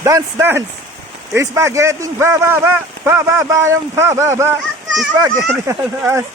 Dance, dance. Spaghetti pababa, pababa ng pababa. Spaghetti taas.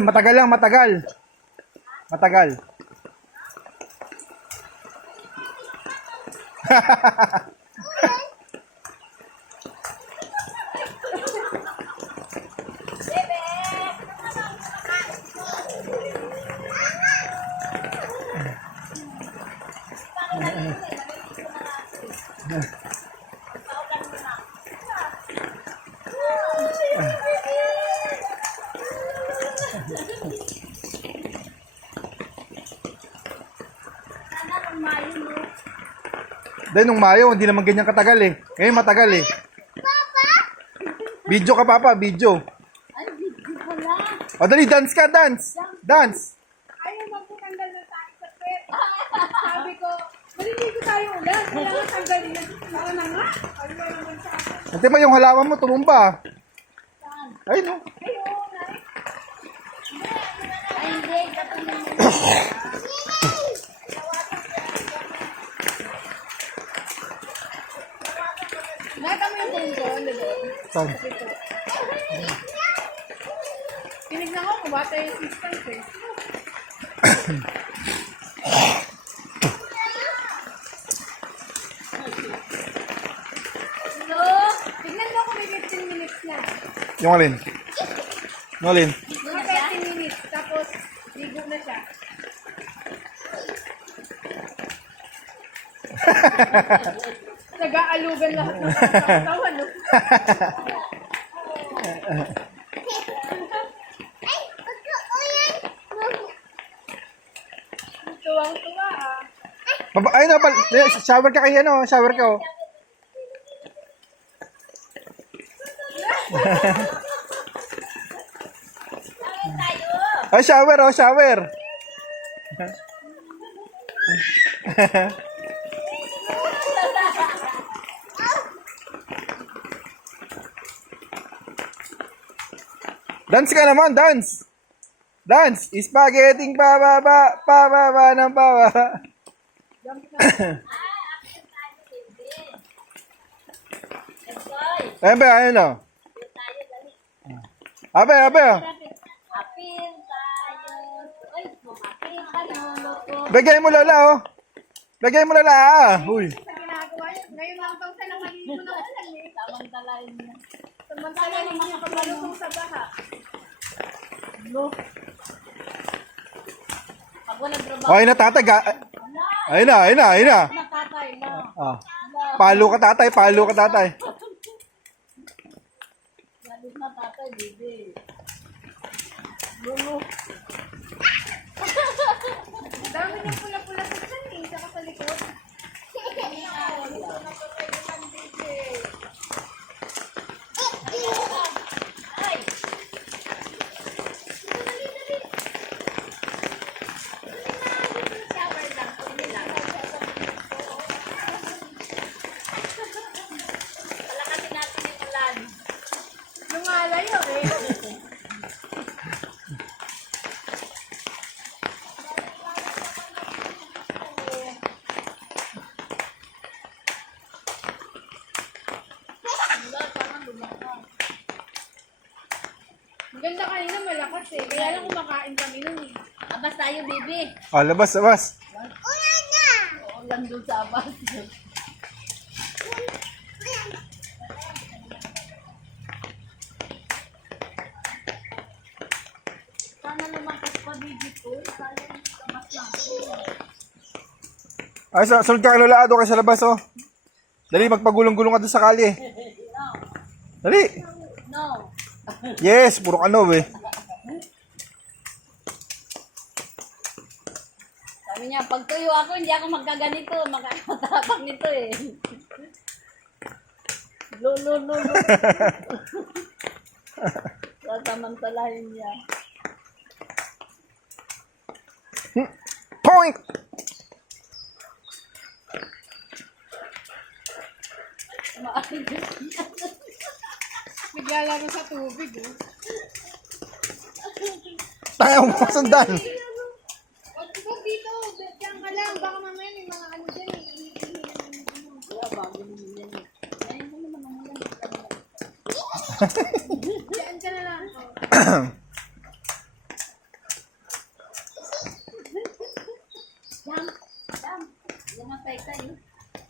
Matagal lang, matagal. Matagal. Dahil nung Mayo, hindi naman ganyan katagal eh. Ngayon matagal eh. Video ka, Papa, video. Ay, video pala. O dali, dance ka, dance. Dance. Ayaw magputanggal na tayo sa pet. Sabi ko, maliligo tayo ulit. Kailangan tanggalin na. Saka na nga. Ayaw naman sa akin. Ate mo yung halaman mo, tumumba. Ay, no. Ay, oo, Nay. Ay, hindi. Katulad mo. Nakita mo yung tension, diba? Saan? Tinignan ko kung bata yung systems eh. So, tignan mo kung may 15 minutes na. Yung alin? Yung alin? Mga 15 minutes, tapos ligo na siya. Nag-aalugan lahat ng katawan, no? Tuwang-tuwa, ah. Ay, no, shower ka kay ano, shower ka, oh. Ay, shower, oh, shower. Dance ka naman, dance. Dance. Spaghetti pababa, pababa ng pababa. Ayun ba, ayun o. Abe, abe. Bigay mo lola, oh. Bigay mo lola, ah. Uy. Sa ginagawa niya, ngayon lang daw siya nakaligo ng ulan eh. Samantalain niya. Samantalain niya nakabalutong sa baha. No. Pag wala trabaho. Oh, ayun na, tatay. Ayun na, ayun na, ayun na. Natatay, no. Ah. Palo ka, tatay. Palo ka, tatay. Galit na tatay, bibi. Lulu. Dami niya pula-pula sa tiyan eh, saka sa likod. Lumalayo eh. eh. Kaya lang kumakain kami nun eh. Abas tayo, baby. Oh, labas, labas. Oo, lang doon sa abas. Sana lumakas pa, baby ko. Sana lumakas lang. Ay, sunod ka, Lola Ado, kayo sa labas, oh. Dali, magpagulong-gulong ka doon sa kali. Dali. No. Yes, puro ano, eh. Sabi niya, pag tuyo ako, hindi ako magkaganito. Magkakatapang nito eh. Lo. Sasamantalahin niya. Point! Naglalaro sa tubig oh. Tayo mo kasundan. Huwag dito. Diyan ka lang. Baka mamaya may mga ano dyan eh. Kaya bago naman yan eh. Ngayon mo naman yan. Diyan ka na lang. Oh. Dam. Lumatay tayo.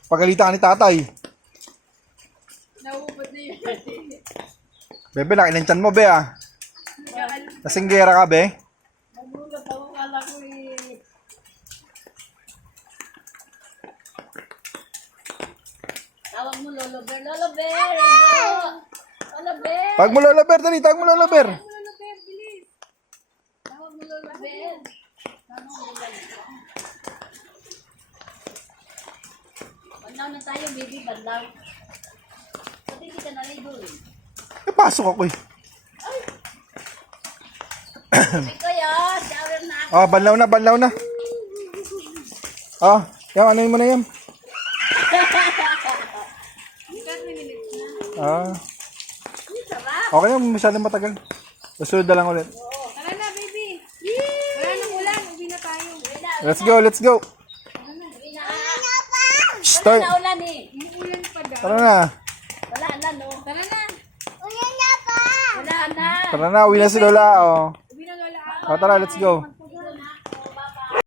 Pagalitan ka ni tatay. Nauubod na yun. Bebe, laki ng tiyan mo, be, ah. Kasinggera ka, be. Nagulat ako, kala ko eh. Tawag mo Lolo Bear. Lolo Bear! Ito! Lolo Bear! Tawag mo Lola Bear, dali, tawag mo Lola Bear. Ano Bear, bilis. Tawag mo Lolo Bear! Bandaw na tayo, baby. Bandaw. Pati hindi ka naligo eh. Eh, pasok ako, eh. Ay, kuya! Shower na ako. Oh, banlaw na. Oh, yan, ano mo na yan? Ah, Sarap! okay na, masyadong matagal. Susunod na lang ulit. Tara na, baby. Wala nang ulan. Uwi na tayo. Let's go, let's go. Start. Wala na ulan eh. Umuulan pa daw. Tara na. Wala na, no? Tara na. Wala na. Tara na, uwi na si Lola, oh. Uwi na Lola. Oh, tara, let's go.